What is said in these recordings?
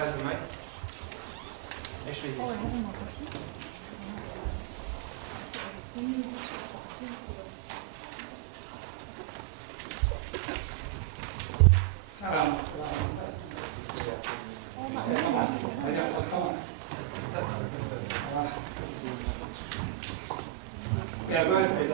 has the mic? Actually, yeah, go ahead, please.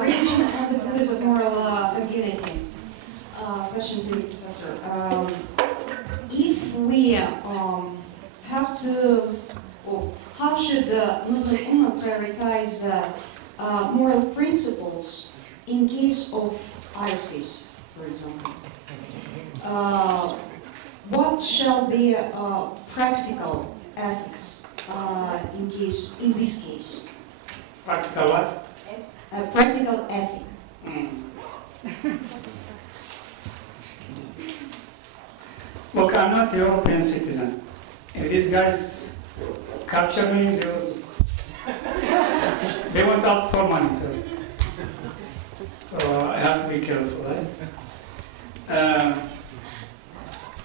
Religion and the pillars of moral impunity. Question to you, Professor. If we have to, or how should the Muslim Ummah prioritize moral principles in case of ISIS, for example? What shall be practical ethics in this case? Practical what? Practical ethic. Look, I'm not a European citizen. If these guys capture me, they won't ask for money, so I have to be careful, right?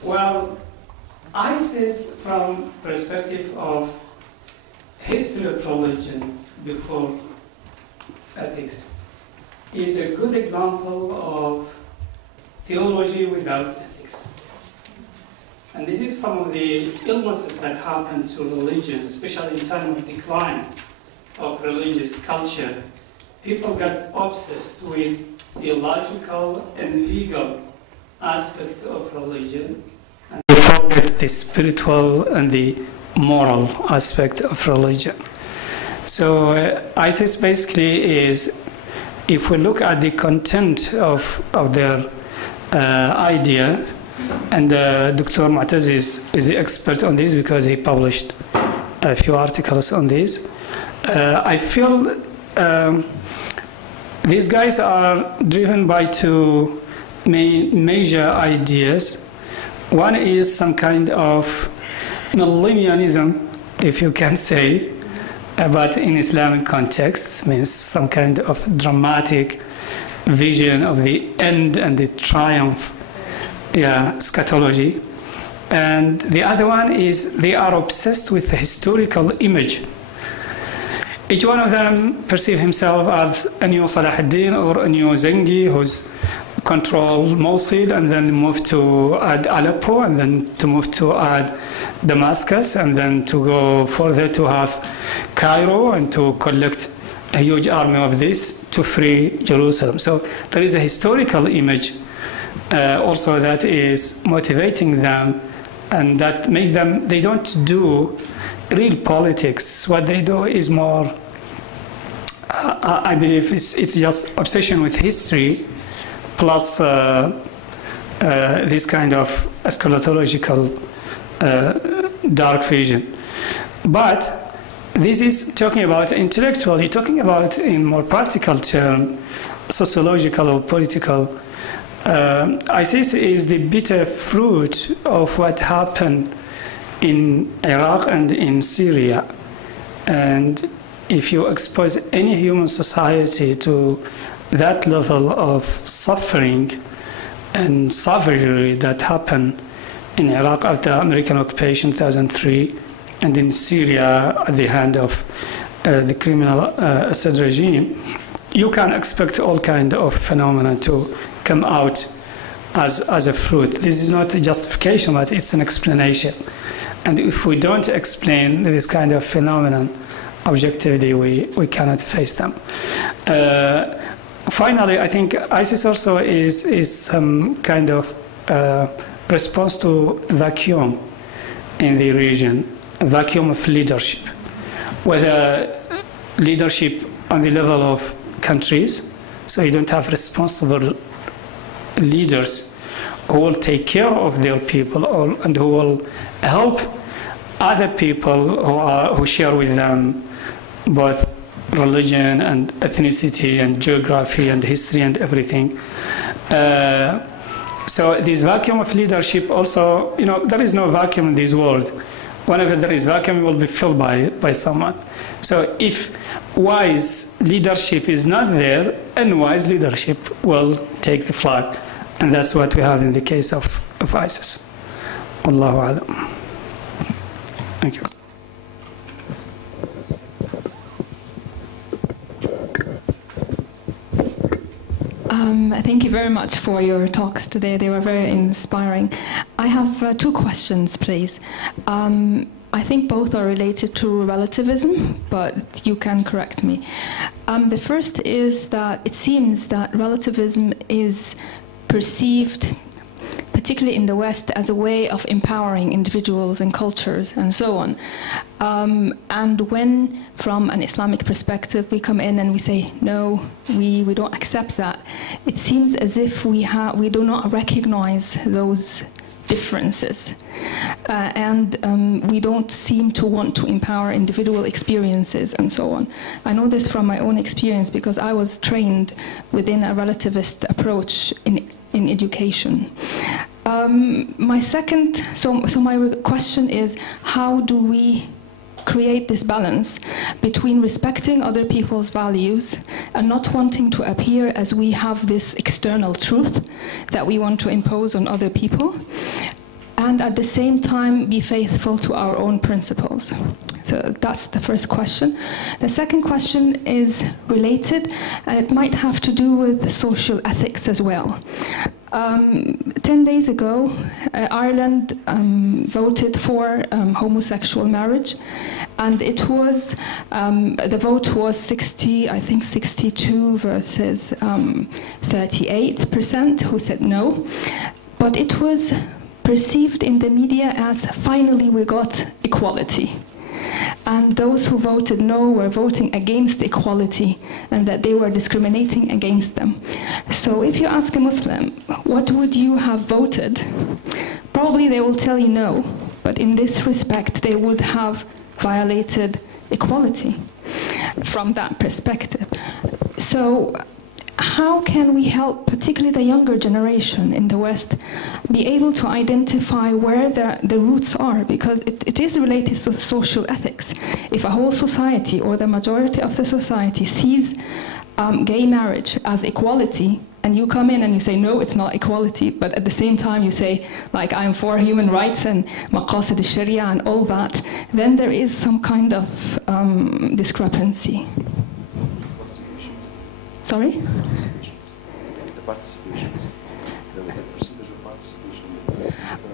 Well, ISIS, from perspective of history of religion before ethics, is a good example of theology without ethics. And this is some of the illnesses that happen to religion, especially in time of decline of religious culture. People get obsessed with theological and legal aspect of religion, and they forget the spiritual and the moral aspect of religion. So ISIS basically is, if we look at the content of their idea, and Dr. Mu'taz is the expert on this because he published a few articles on this. I feel these guys are driven by two major ideas. One is some kind of millennialism, if you can say, but in Islamic context, means some kind of dramatic vision of the end and the triumph, eschatology. And the other one is they are obsessed with the historical image. Each one of them perceives himself as a new Salah ad-Din or a new Zengi who's controlled Mosul and then move to add Aleppo and then to move to add Damascus and then to go further to have Cairo and to collect a huge army of this to free Jerusalem. So there is a historical image also that is motivating them, and that make them, they don't do real politics. What they do is more, I believe it's just obsession with history plus this kind of eschatological dark vision. But this is talking about intellectually, talking about in more practical term, sociological or political. ISIS is the bitter fruit of what happened in Iraq and in Syria. And if you expose any human society to that level of suffering and savagery that happened in Iraq after American occupation 2003, and in Syria at the hand of the criminal Assad regime, you can expect all kind of phenomena to come out as a fruit. This is not a justification, but it's an explanation. And if we don't explain this kind of phenomenon objectively, we cannot face them. Finally, I think ISIS also is some kind of response to vacuum in the region, a vacuum of leadership, whether leadership on the level of countries, so you don't have responsible leaders who will take care of their people and who will help other people who share with them both religion and ethnicity and geography and history and everything. So this vacuum of leadership also, there is no vacuum in this world. Whenever there is vacuum, it will be filled by someone. So if wise leadership is not there, unwise leadership will take the flag. And that's what we have in the case of ISIS. Allahu alam. Thank you. Thank you very much for your talks today. They were very inspiring. I have two questions, please. I think both are related to relativism, but you can correct me. The first is that it seems that relativism is perceived, particularly in the West, as a way of empowering individuals and cultures and so on. And when, from an Islamic perspective, we come in and we say, no, we don't accept that, it seems as if we do not recognize those differences. And we don't seem to want to empower individual experiences and so on. I know this from my own experience because I was trained within a relativist approach in education. My question is, how do we create this balance between respecting other people's values and not wanting to appear as we have this external truth that we want to impose on other people, and at the same time be faithful to our own principles? So that's the first question. The second question is related, and it might have to do with social ethics as well. 10 days ago, Ireland voted for homosexual marriage, and it was the vote was 62 versus 38% who said no, but it was perceived in the media as finally we got equality. And those who voted no were voting against equality and that they were discriminating against them. So if you ask a Muslim, what would you have voted? Probably they will tell you no, but in this respect they would have violated equality from that perspective. So how can we help, particularly the younger generation in the West, be able to identify where the roots are? Because it is related to social ethics. If a whole society or the majority of the society sees gay marriage as equality, and you come in and you say, no, it's not equality, but at the same time you say, like, I'm for human rights and maqasid al-sharia and all that, then there is some kind of discrepancy. Sorry? The participation. The percentage of participation.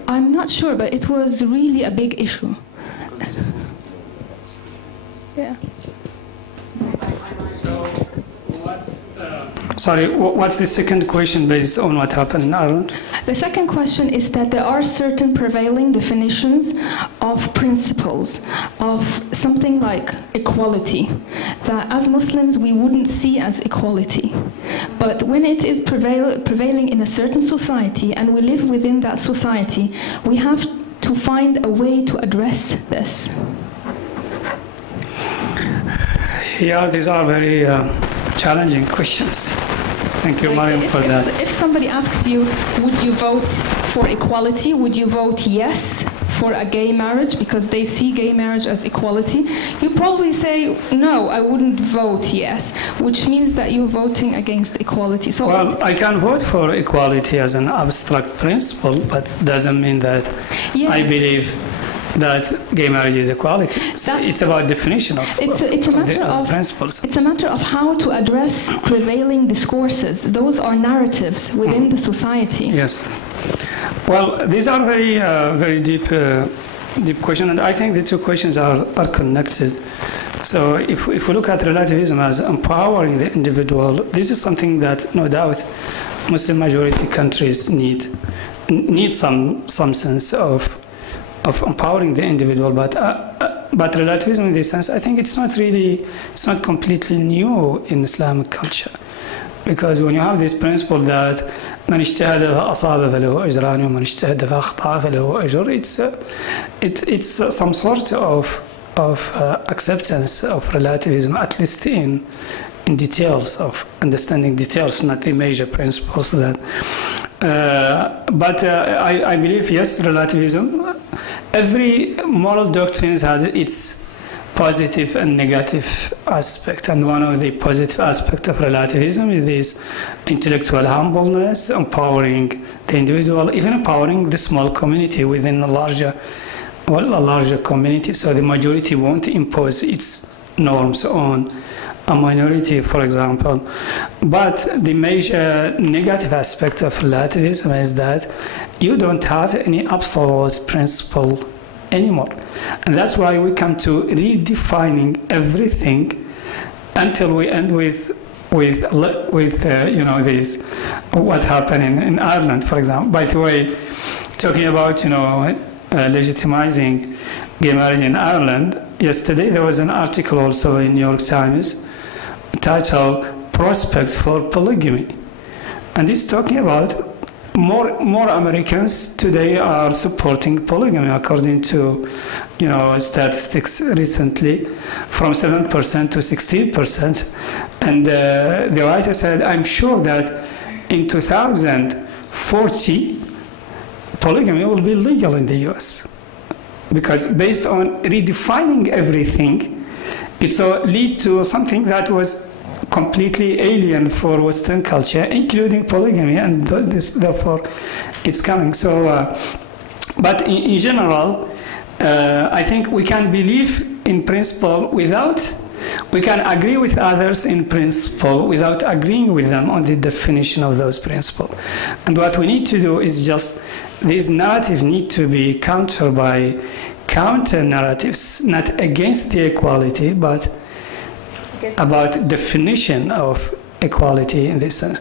I'm not sure, but it was really a big issue. Yeah. Sorry, what's the second question based on what happened in Ireland? The second question is that there are certain prevailing definitions of principles, of something like equality, that as Muslims we wouldn't see as equality. But when it is prevailing in a certain society and we live within that society, we have to find a way to address this. Yeah, these are very challenging questions. Thank you, Mariam, for that. If somebody asks you, would you vote for equality? Would you vote yes for a gay marriage because they see gay marriage as equality? You probably say, no, I wouldn't vote yes, which means that you're voting against equality. So well, I can vote for equality as an abstract principle, but doesn't mean that I believe that gay marriage is equality. So it's about definition of principles. It's a matter of how to address prevailing discourses. Those are narratives within the society. Yes. Well, these are very deep questions, and I think the two questions are connected. So if we look at relativism as empowering the individual, this is something that no doubt Muslim majority countries need some sense of empowering the individual, but relativism in this sense, I think it's not completely new in Islamic culture, because when you have this principle that من اجتهد فأصاب فله أجران ومن اجتهد فأخطأ فله أجر, it's some sort of acceptance of relativism, at least in details of understanding details, not the major principles that But I believe, yes, relativism. Every moral doctrine has its positive and negative aspect, and one of the positive aspects of relativism is this intellectual humbleness, empowering the individual, even empowering the small community within a larger community, so the majority won't impose its norms on a minority, for example. But the major negative aspect of relativism is that you don't have any absolute principle anymore. And that's why we come to redefining everything until we end with this, what happened in Ireland, for example. By the way, talking about, legitimizing gay marriage in Ireland, yesterday there was an article also in New York Times titled "Prospects for Polygamy," and it's talking about more Americans today are supporting polygamy, according to statistics recently, from 7% to 16%. And the writer said, "I'm sure that in 2040 polygamy will be legal in the US, because based on redefining everything, it will lead to something that was completely alien for Western culture, including polygamy, and therefore it's coming." So, but in general, I think we can believe in principle we can agree with others in principle without agreeing with them on the definition of those principles. And what we need to do is just, these narratives need to be countered by counter narratives, not against the equality, but about definition of equality in this sense.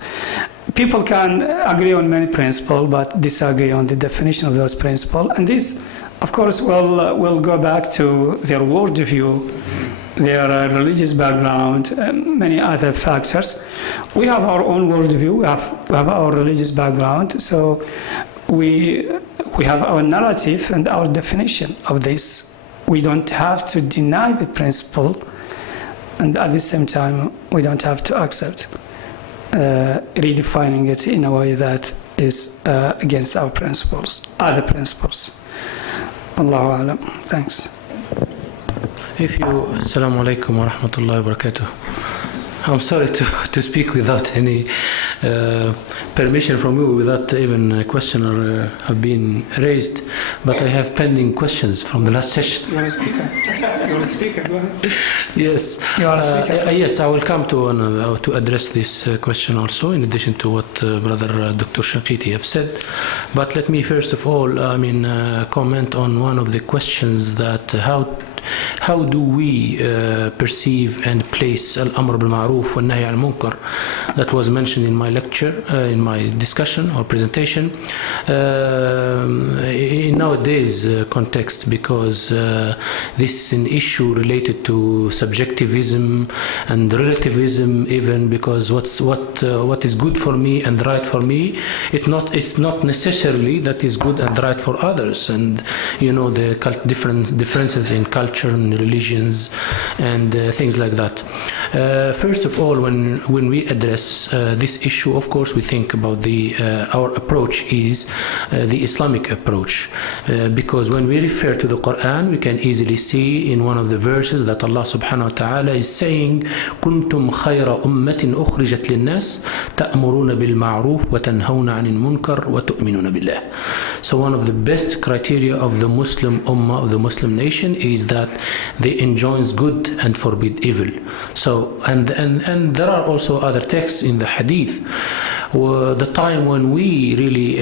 People can agree on many principles, but disagree on the definition of those principles. And this, of course, will go back to their worldview, their religious background, many other factors. We have our own worldview, we have our religious background, so we have our narrative and our definition of this. We don't have to deny the principle, and at the same time, we don't have to accept redefining it in a way that is against our principles, other principles. Allahu Alam. Thanks. Assalamu alaikum wa rahmatullahi wa barakatuh. I'm sorry to speak without any permission from you, without even a question or have been raised, but I have pending questions from the last session. You are a speaker. You are a speaker. Go ahead. Yes. You are a speaker. Yes, I will come to address this question also, in addition to what Brother Dr. Shinqiti have said. But let me first of all, comment on one of the questions, that how do we perceive and place al-amr bil-ma'ruf wa nahy al-munkar, that was mentioned in my lecture, in my discussion or presentation, in nowadays context, because this is an issue related to subjectivism and relativism, even because what is good for me and right for me, it's not necessarily that is good and right for others, and the differences in culture and religions and things like that. First of all, when we address this issue, of course we think about our approach is the Islamic approach, because when we refer to the Quran, we can easily see in one of the verses that Allah subhanahu wa ta'ala is saying, "Kuntum khayra ummatin ukhrijat lin-nas ta'muruna bil-ma'ruf wa tanhawna 'anil munkar wa tu'minuna billah." So one of the best criteria of the Muslim ummah, of the Muslim nation, is that they enjoins good and forbid evil. So and there are also other texts in the hadith, the time when we really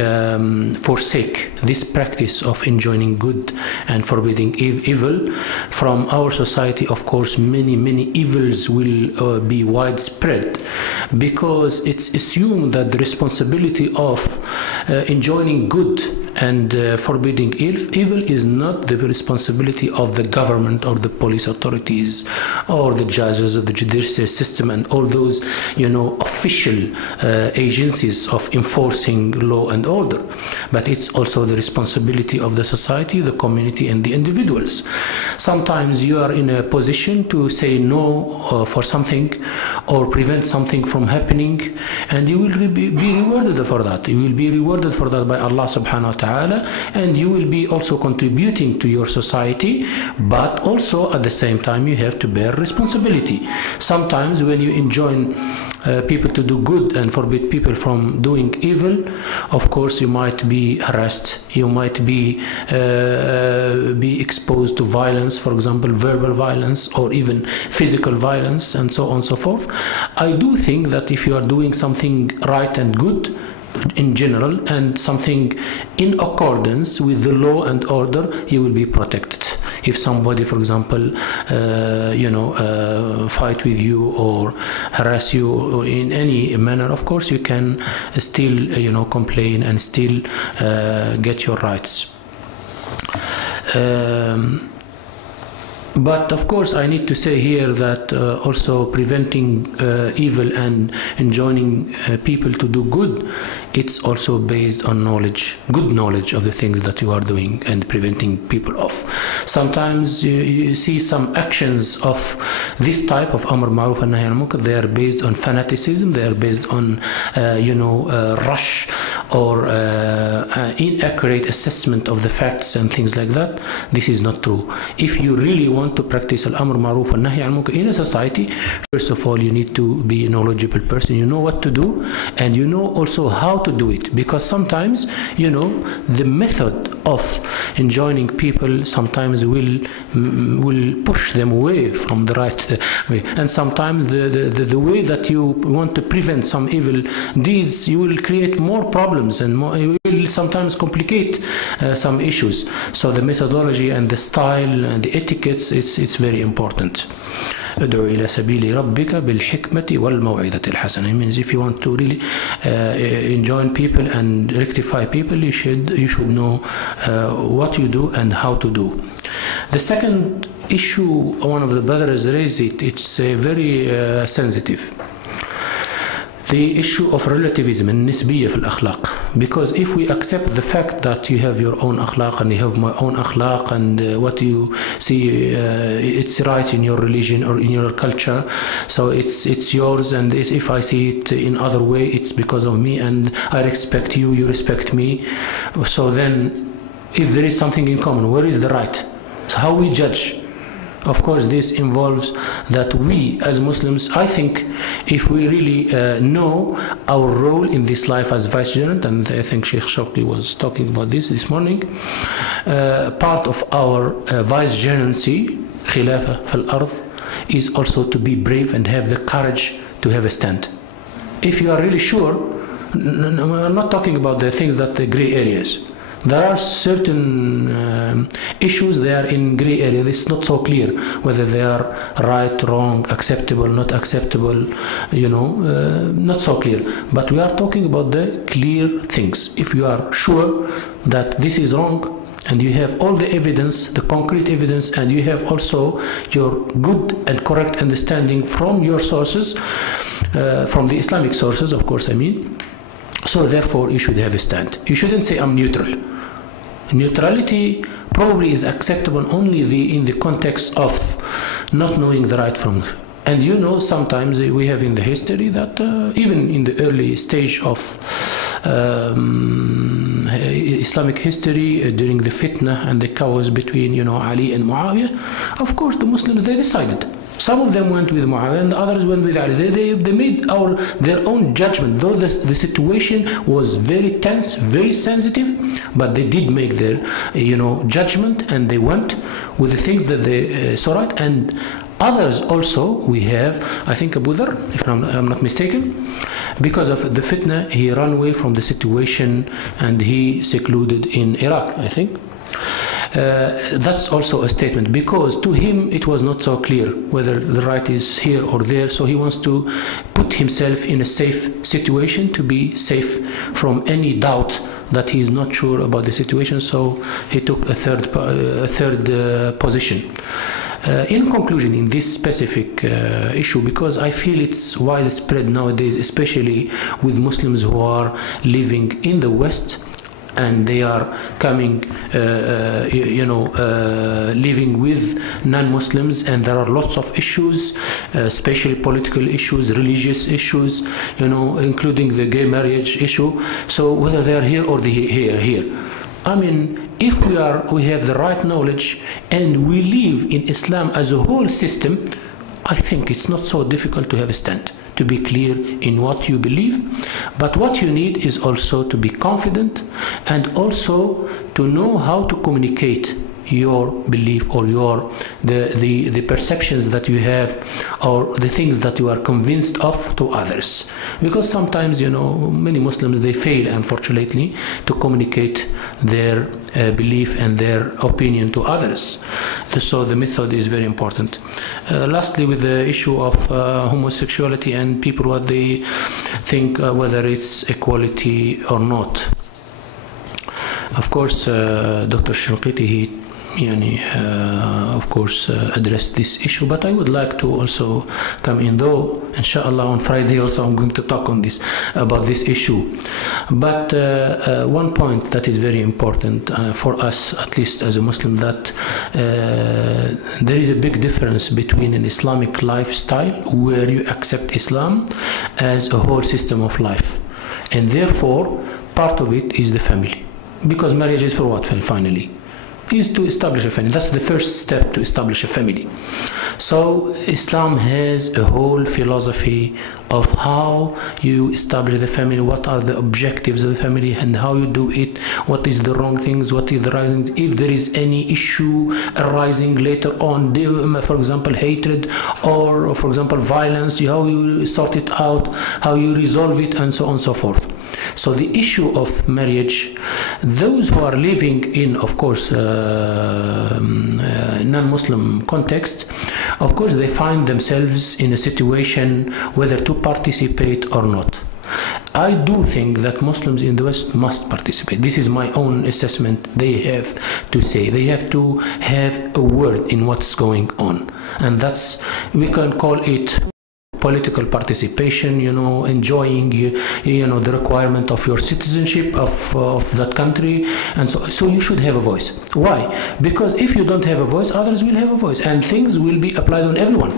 forsake this practice of enjoining good and forbidding evil from our society. Of course, many evils will be widespread, because it's assumed that the responsibility of enjoining good and forbidding evil is not the responsibility of the government or the police authorities or the judges or the judicial system and all those, official agencies of enforcing law and order. But it's also the responsibility of the society, the community, and the individuals. Sometimes you are in a position to say no for something or prevent something from happening, and you will be rewarded for that. You will be rewarded for that by Allah subhanahu wa ta'ala, and you will be also contributing to your society, but also at the same time you have to bear responsibility. Sometimes when you enjoin people to do good and forbid people from doing evil, of course you might be harassed, you might be exposed to violence, for example verbal violence or even physical violence, and so on and so forth. I do think that if you are doing something right and good in general and something in accordance with the law and order, you will be protected. If somebody, for example, fight with you or harass you in any manner, of course you can still complain and still get your rights. But of course I need to say here that also preventing evil and enjoining people to do good, it's also based on knowledge, good knowledge of the things that you are doing and preventing people of. Sometimes you see some actions of this type of Amr Ma'ruf and Nahy Anil Munkar, they are based on fanaticism, they are based on rush or inaccurate assessment of the facts and things like that. This is not true. If you really want to practice Al-Amr Ma'ruf and Nahy Anil Munkar in a society, first of all you need to be a knowledgeable person. You know what to do, and you know also how to do it, because sometimes the method of enjoining people sometimes will push them away from the right way, and sometimes the way that you want to prevent some evil deeds, you will create more problems and you will sometimes complicate some issues. So the methodology and the style and the etiquettes, it's very important. ادعو إلى سبيل ربك بالحكمة والموعظة الحسنة. It means if you want to really enjoin people and rectify people, you should know what you do and how to do. The second issue one of the brothers raised it's very sensitive. The issue of relativism and nisbiyya في الأخلاق. Because if we accept the fact that you have your own akhlaq and you have my own akhlaq, and what you see it's right in your religion or in your culture, so it's yours, and if I see it in other way, it's because of me, and I respect you, you respect me. So then if there is something in common, where is the right? So how we judge? Of course, this involves that we as Muslims, I think, if we really know our role in this life as vicegerent, and I think Sheikh Chauki was talking about this morning, part of our vicegerency, Khilafa fil Ard, is also to be brave and have the courage to have a stand. If you are really sure, I'm not talking about the things that the gray areas. There are certain issues they are in gray area. It's not so clear whether they are right, wrong, acceptable, not acceptable, not so clear. But we are talking about the clear things. If you are sure that this is wrong, and you have all the evidence, the concrete evidence, and you have also your good and correct understanding from your sources, from the Islamic sources, of course, I mean. So therefore you should have a stand. You shouldn't say I'm neutral. Neutrality probably is acceptable only in the context of not knowing the right from wrong. And sometimes we have in the history that even in the early stage of Islamic history, during the fitna and the chaos between Ali and Muawiyah, of course the Muslims, they decided. Some of them went with Muawiyah and others went with Ali. They made their own judgment, though the situation was very tense, very sensitive, but they did make their judgment, and they went with the things that they saw right. And others also, we have, I think Abu Dhar, if I'm not mistaken, because of the fitna, he ran away from the situation and he secluded in Iraq, I think. that's also a statement, because to him it was not so clear whether the right is here or there, so he wants to put himself in a safe situation, to be safe from any doubt that he is not sure about the situation, so he took a third position. In conclusion, in this specific issue, because I feel it's widespread nowadays, especially with Muslims who are living in the West, and they are coming, living with non-Muslims, and there are lots of issues, especially political issues, religious issues, including the gay marriage issue. So whether they are here or here, I mean, if we have the right knowledge and we live in Islam as a whole system, I think it's not so difficult to have a stand, to be clear in what you believe. But what you need is also to be confident, and also to know how to communicate your belief, or the perceptions that you have, or the things that you are convinced of, to others. Because sometimes, many Muslims, they fail, unfortunately, to communicate their belief and their opinion to others. So the method is very important. Lastly, with the issue of homosexuality and people, what they think, whether it's equality or not. Of course, Dr. Shinqiti, he addressed this issue, but I would like to also come in, though inshallah on Friday also I'm going to talk on this, about this issue. But one point that is very important for us, at least as a Muslim, that there is a big difference between an Islamic lifestyle where you accept Islam as a whole system of life, and therefore part of it is the family, because marriage is for what? Finally, is to establish a family. That's the first step, to establish a family. So Islam has a whole philosophy of how you establish the family, what are the objectives of the family, and how you do it, what is the wrong things, what is the right things, if there is any issue arising later on, for example hatred, or for example violence, how you sort it out, how you resolve it, and so on and so forth. So the issue of marriage, those who are living in, of course, non-Muslim context, of course they find themselves in a situation whether to participate or not. I do think that Muslims in the West must participate. This is my own assessment. They have to say, they have to have a word in what's going on, and that's, we can call it political participation, enjoying, the requirement of your citizenship of that country, and so you should have a voice. Why? Because if you don't have a voice, others will have a voice, and things will be applied on everyone.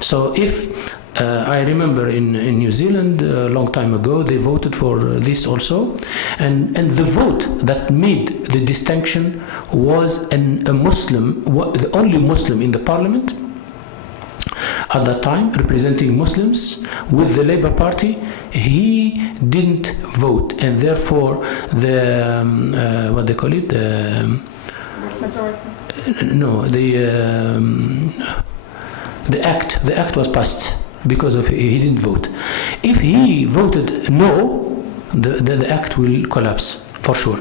So if I remember in New Zealand a long time ago, they voted for this also, and the vote that made the distinction was a Muslim, the only Muslim in the parliament at that time, representing Muslims with the Labour Party. He didn't vote, and therefore the what they call it, majority. No, the act was passed because of he didn't vote. If he voted no, the act will collapse for sure.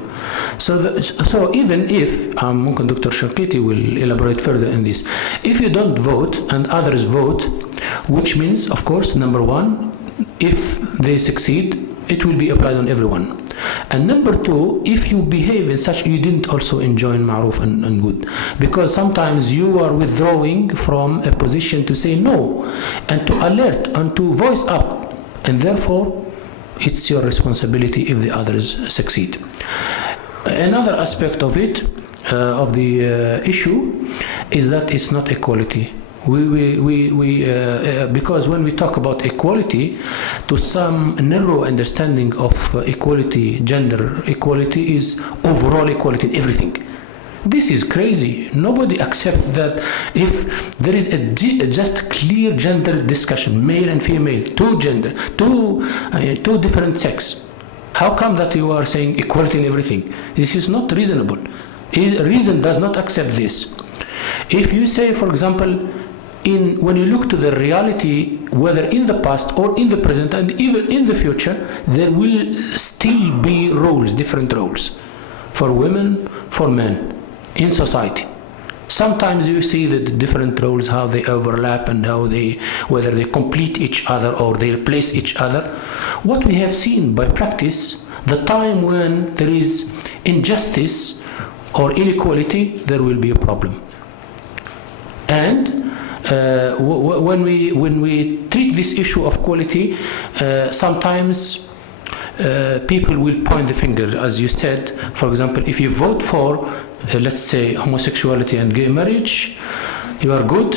So even if Dr. Shinqiti will elaborate further in this, if you don't vote and others vote, which means, of course, number one, if they succeed, it will be applied on everyone. And number two, if you behave in such, you didn't also enjoin ma'ruf and good, because sometimes you are withdrawing from a position to say no, and to alert and to voice up, and therefore it's your responsibility if the others succeed. Another aspect of it, of the issue, is that it's not equality. Because when we talk about equality, to some narrow understanding of equality, gender equality is overall equality in everything. This is crazy. Nobody accepts that if there is a just clear gender discussion, male and female, two gender, two different sex, how come that you are saying equality in everything? This is not reasonable. Reason does not accept this. If you say, for example, when you look to the reality, whether in the past or in the present and even in the future, there will still be roles, different roles, for women, for men. in society. Sometimes you see the different roles, how they overlap and whether they complete each other or they replace each other. What we have seen by practice, the time when there is injustice or inequality, there will be a problem. And when we treat this issue of quality, sometimes people will point the finger, as you said. For example, if you vote for, let's say, homosexuality and gay marriage, you are good,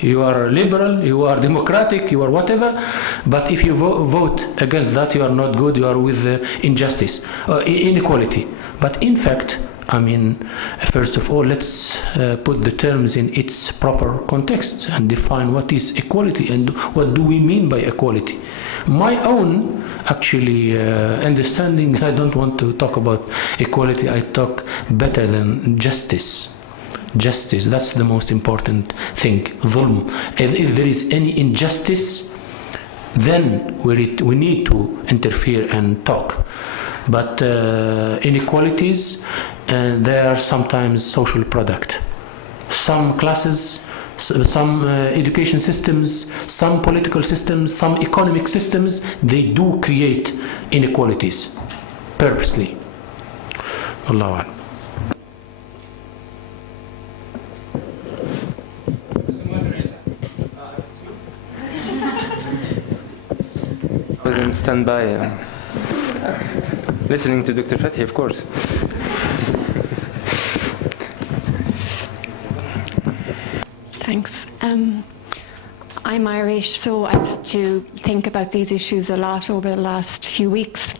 you are liberal, you are democratic, you are whatever. But if you vote against that, you are not good, you are with injustice, inequality. But in fact, I mean, first of all, let's put the terms in its proper context and define what is equality and what do we mean by equality. My own, actually, understanding, I don't want to talk about equality, I talk better than justice. Justice, that's the most important thing. Dhulm. If there is any injustice, then we need to interfere and talk. But inequalities, they are sometimes social product. Some classes, some education systems, some political systems, some economic systems, they do create inequalities purposely. Allahu Akbar. I was in standby, listening to Dr. Fatih, of course. Thanks. I'm Irish, so I've had to think about these issues a lot over the last few weeks.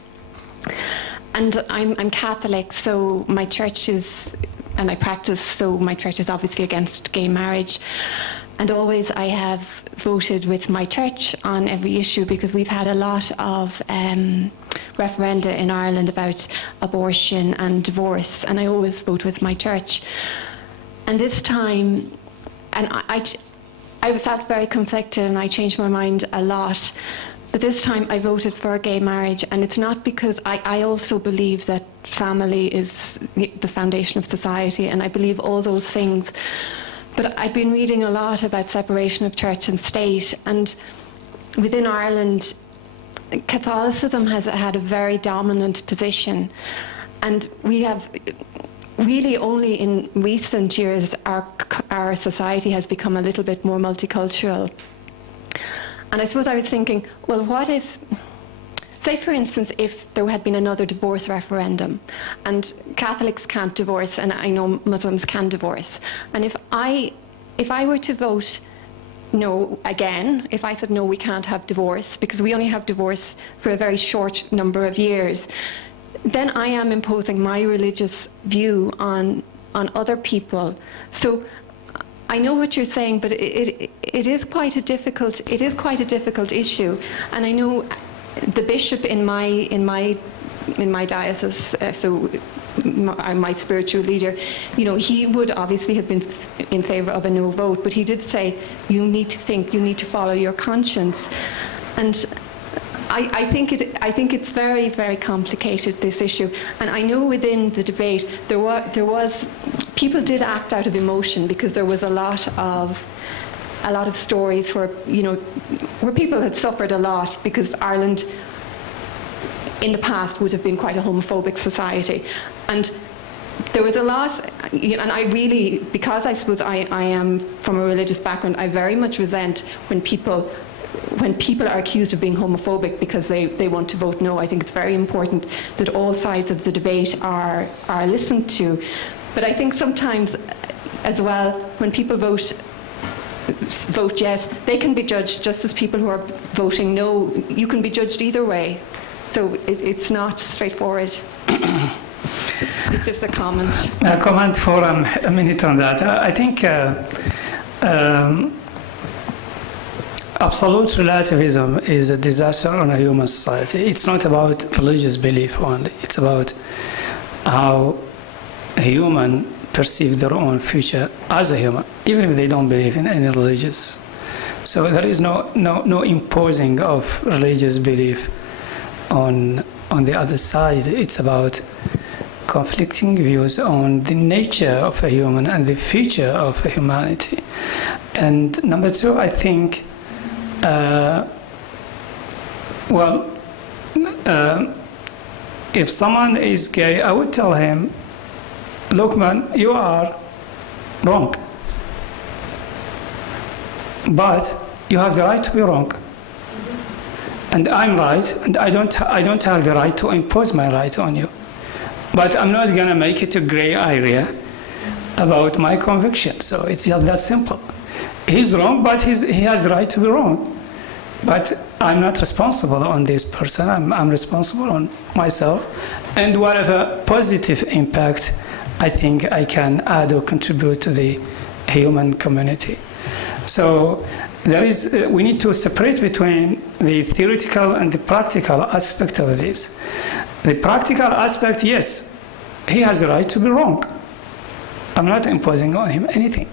And I'm Catholic, so my church is, and I practice, so my church is obviously against gay marriage. And always I have voted with my church on every issue because we've had a lot of referenda in Ireland about abortion and divorce, and I always vote with my church. And this time, and I felt very conflicted and I changed my mind a lot. But this time I voted for gay marriage, and it's not because I also believe that family is the foundation of society, and I believe all those things. But I've been reading a lot about separation of church and state, and within Ireland, Catholicism has had a very dominant position, and we have really only in recent years our society has become a little bit more multicultural. And I suppose I was thinking, well, what if, say for instance, if there had been another divorce referendum, and Catholics can't divorce, and I know Muslims can divorce, and if I were to vote no again, if I said no, we can't have divorce because we only have divorce for a very short number of years, then I am imposing my religious view on other people. So I know what you're saying, but it is quite a difficult issue, and I know the bishop in my diocese, so my spiritual leader, you know, he would obviously have been in favour of a no vote, but he did say you need to think, you need to follow your conscience, and I think it's very, very complicated, this issue. And I know within the debate there was people did act out of emotion because there was a lot of stories where, you know, where people had suffered a lot because Ireland in the past would have been quite a homophobic society, and there was a lot, and I really, because I suppose I am from a religious background, I very much resent when people are accused of being homophobic because they want to vote no. I think it's very important that all sides of the debate are listened to. But I think sometimes as well, when people vote yes, they can be judged just as people who are voting no. You can be judged either way. So it's not straightforward. It's just a comment. A comment for a minute on that. I think absolute relativism is a disaster on a human society. It's not about religious belief only. It's about how a human perceive their own future as a human, even if they don't believe in any religious. So there is no imposing of religious belief on the other side. It's about conflicting views on the nature of a human and the feature of humanity. And number two, I think, if someone is gay, I would tell him, look man, you are wrong. But you have the right to be wrong. And I'm right, and I don't have the right to impose my right on you. But I'm not gonna make it a gray area about my conviction. So it's just that simple. He's wrong, but he has the right to be wrong. But I'm not responsible on this person. I'm responsible on myself, and whatever positive impact I think I can add or contribute to the human community. So we need to separate between the theoretical and the practical aspect of this. The practical aspect, yes, he has the right to be wrong. I'm not imposing on him anything.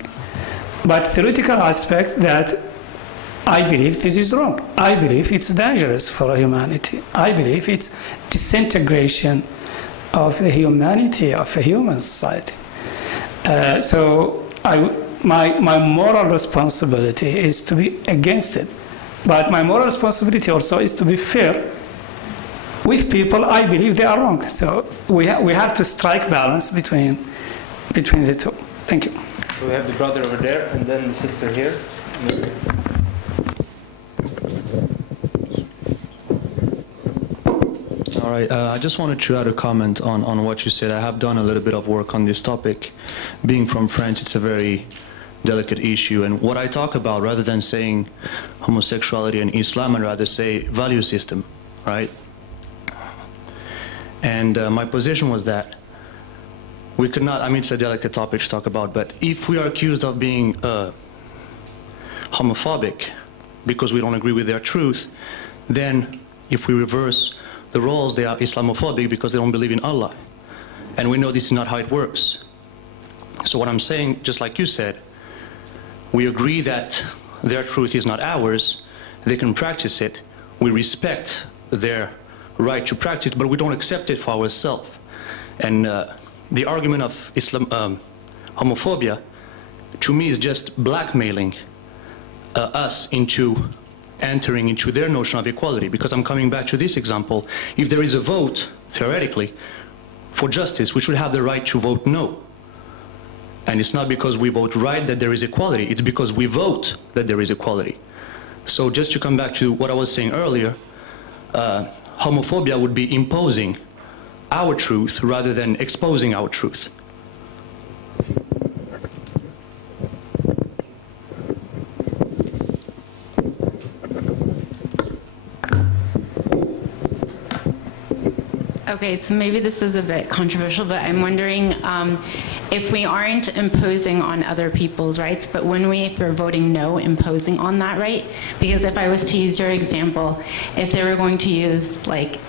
But theoretical aspect, that I believe this is wrong. I believe it's dangerous for humanity. I believe it's disintegration of the humanity of a human society. My moral responsibility is to be against it. But my moral responsibility also is to be fair with people I believe they are wrong. So we have to strike balance between the two. Thank you. So we have the brother over there, and then the sister here. All right, I just wanted to add a comment on what you said. I have done a little bit of work on this topic. Being from France, it's a very delicate issue, and what I talk about, rather than saying homosexuality and Islam, I'd rather say value system, right? And my position was that we could not, I mean, it's a delicate topic to talk about, but if we are accused of being homophobic because we don't agree with their truth, then if we reverse the roles, they are Islamophobic because they don't believe in Allah. And we know this is not how it works. So what I'm saying, just like you said, we agree that their truth is not ours, they can practice it, we respect their right to practice it, but we don't accept it for ourselves. And the argument of Islam, homophobia, to me is just blackmailing us into entering into their notion of equality. Because I'm coming back to this example, if there is a vote, theoretically, for justice, we should have the right to vote no. And it's not because we vote right that there is equality, it's because we vote that there is equality. So just to come back to what I was saying earlier, homophobia would be imposing our truth rather than exposing our truth. Okay, so maybe this is a bit controversial, but I'm wondering if we aren't imposing on other people's rights, but when we're voting no, imposing on that right? Because if I was to use your example, if they were going to use like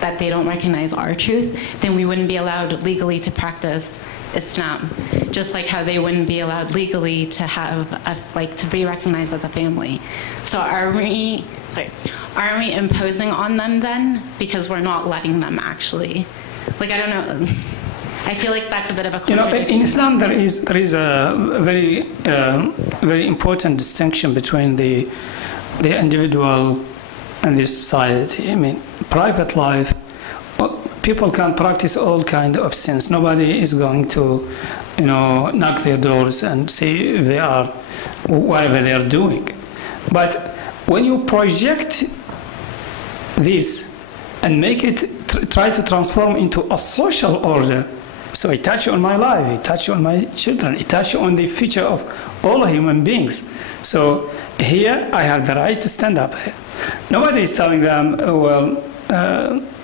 that they don't recognize our truth, then we wouldn't be allowed legally to practice Islam, just like how they wouldn't be allowed legally to have to be recognized as a family. So aren't we imposing on them then, because we're not letting them actually? Like, I don't know. I feel like that's a bit of a contradiction. In Islam there is a very important distinction between the individual and the society. I mean, private life, people can practice all kinds of sins. Nobody is going to, knock their doors and see if they are whatever they are doing. But when you project this and make it, try to transform into a social order, so it touches on my life, it touches on my children, it touches on the future of all human beings. So here I have the right to stand up. Nobody is telling them,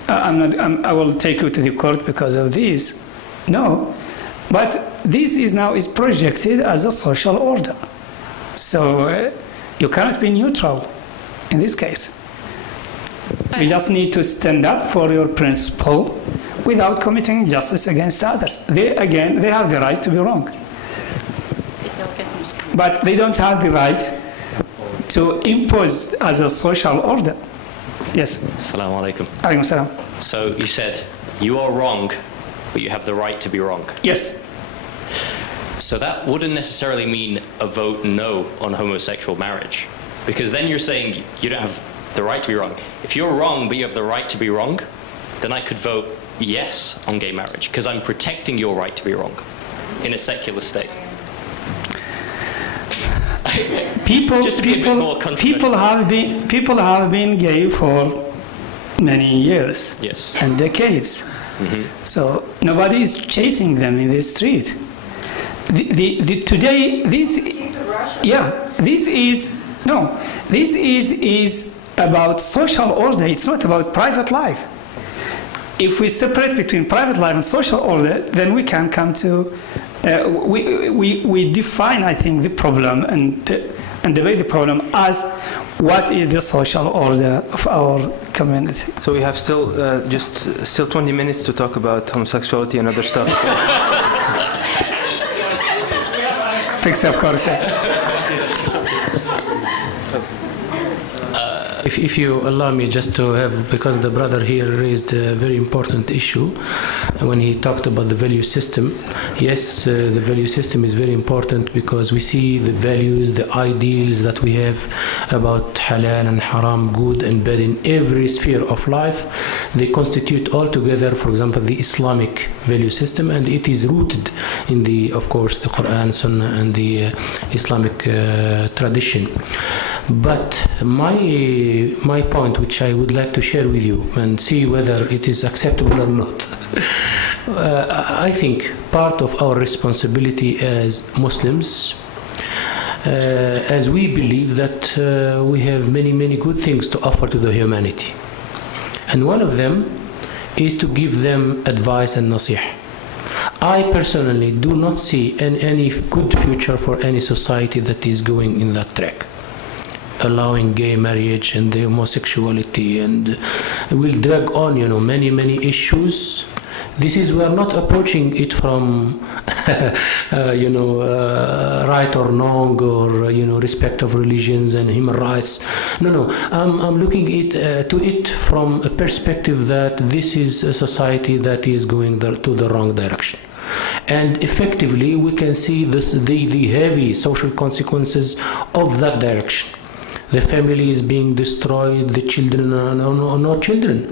I will take you to the court because of this. No, but this is projected as a social order. So you cannot be neutral in this case. You just need to stand up for your principle without committing injustice against others. They have the right to be wrong. But they don't have the right to impose as a social order. Yes. Assalamu alaikum. Alaikum salam. So you said, you are wrong but you have the right to be wrong. Yes. So that wouldn't necessarily mean a vote no on homosexual marriage, because then you're saying you don't have the right to be wrong. If you're wrong but you have the right to be wrong, then I could vote yes on gay marriage, because I'm protecting your right to be wrong in a secular state. People have been gay for many years, yes, and decades. Mm-hmm. So nobody is chasing them in the street. Today this is about social order. It's not about private life. If we separate between private life and social order, then we can come to we define, I think, the problem and debate the problem as what is the social order of our community. So we have still still 20 minutes to talk about homosexuality and other stuff. Thanks, of course. If you allow me just to have, because the brother here raised a very important issue when he talked about the value system. Yes, the value system is very important because we see the values, the ideals that we have about halal and haram, good and bad in every sphere of life. They constitute altogether, for example, the Islamic value system, and it is rooted in the, of course, the Quran, Sunnah, and the Islamic tradition. But my point, which I would like to share with you and see whether it is acceptable or not. I think part of our responsibility as Muslims, as we believe that we have many good things to offer to the humanity, and one of them is to give them advice and nasih. I personally do not see any good future for any society that is going in that track, allowing gay marriage and the homosexuality, and will drag on, many issues. This is, we are not approaching it from right or wrong, or respect of religions and human rights. No, I'm looking to it from a perspective that this is a society that is going to the wrong direction. And effectively we can see the heavy social consequences of that direction. The family is being destroyed, the children are no children.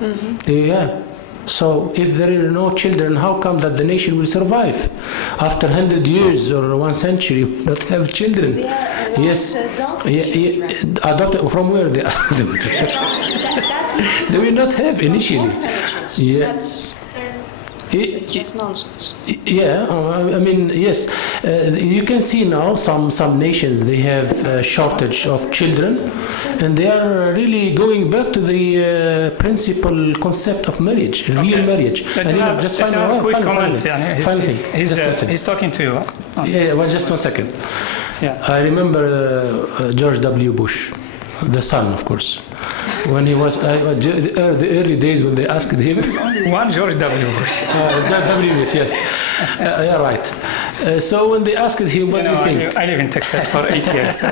Mm-hmm. Yeah. So if there are no children, how come that the nation will survive? After 100 years or 1 century, not have children. Yes. Adopted from where they are? They will not have initially. Yeah. It's nonsense. Yeah, I mean, yes. You can see now some nations, they have a shortage of children, and they are really going back to the principal concept of marriage, real marriage. And just final quick comment. Final thing. He's talking to you. Oh. Yeah, well, just 1 second. Yeah. I remember George W. Bush, the son, of course. When he was the early days when they asked him, there's only one George W. Bush. W. Bush, yes. Yeah, right. So when they asked him, what do you think? I live in Texas for 8 years.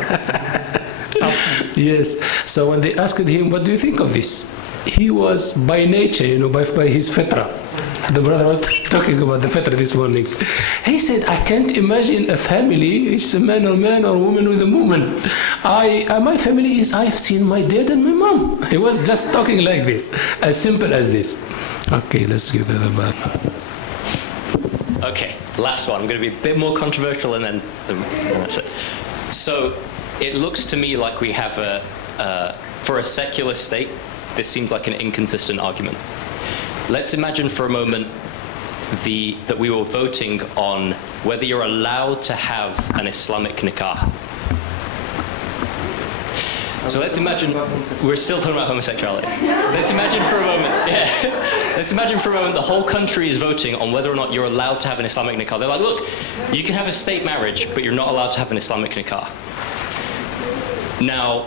Yes. So when they asked him, what do you think of this? He was by nature, by his fitra. The brother was talking about the fitra this morning. He said, I can't imagine a family, it's a man or woman with a woman. My family is, I've seen my dad and my mom. He was just talking like this, as simple as this. Okay, let's give the other. Okay, last one. I'm going to be a bit more controversial, and then that's it. So it looks to me like we have for a secular state, this seems like an inconsistent argument. Let's imagine for a moment that we were voting on whether you're allowed to have an Islamic nikah. So let's imagine, we're still talking about homosexuality. Let's imagine for a moment, let's imagine for a moment the whole country is voting on whether or not you're allowed to have an Islamic nikah. They're like, look, you can have a state marriage, but you're not allowed to have an Islamic nikah. Now,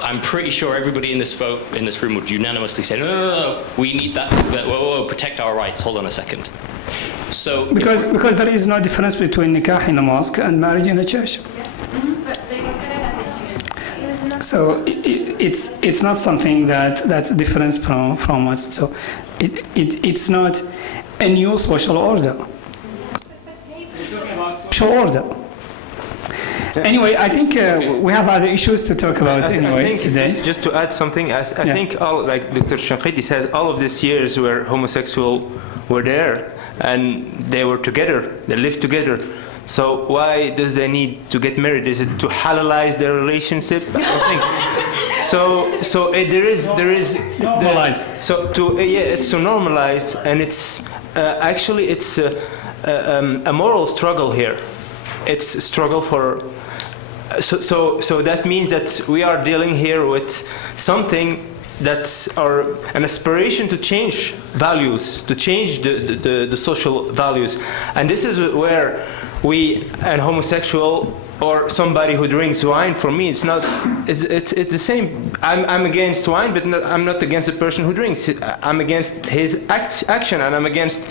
I'm pretty sure everybody in this room would unanimously say, no, we need that. Whoa, protect our rights. Hold on a second. So because there is no difference between nikah in a mosque and marriage in a church. So it's not something that's different from us. So it's not a new social order. Social order. Anyway, I think we have other issues to talk about anyway today. Just to add something, I think all, like Dr. Shinqiti says, all of these years where homosexuals were there and they were together, they lived together. So why does they need to get married? Is it to halalize their relationship? I don't think. There is normalize. It's to normalize, and it's actually it's a moral struggle here. It's a struggle for. So that means that we are dealing here with something that's an aspiration to change values, to change the social values, and this is where an homosexual or somebody who drinks wine, for me, it's the same. I'm against wine, but I'm not against the person who drinks. I'm against his action, and I'm against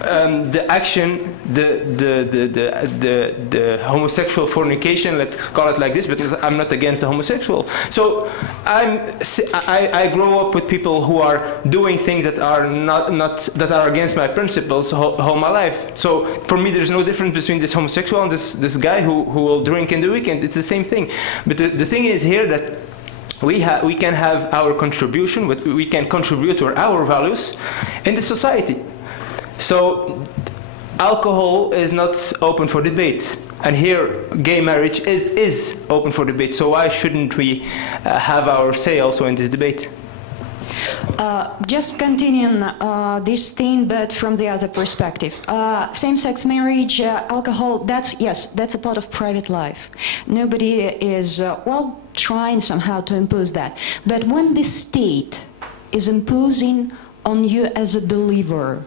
the action, the homosexual fornication. Let's call it like this. But I'm not against the homosexual. So I grow up with people who are doing things that are that are against my principles all my life. So for me, there's no difference between this homosexual and this guy who will drink in the weekend. It's the same thing. But the thing is here that we can have our contribution, we can contribute to our values in the society. So alcohol is not open for debate. And here, gay marriage is open for debate. So why shouldn't we have our say also in this debate? Just continuing this thing, but from the other perspective. Same-sex marriage, alcohol, that's a part of private life. Nobody is, trying somehow to impose that. But when the state is imposing on you as a believer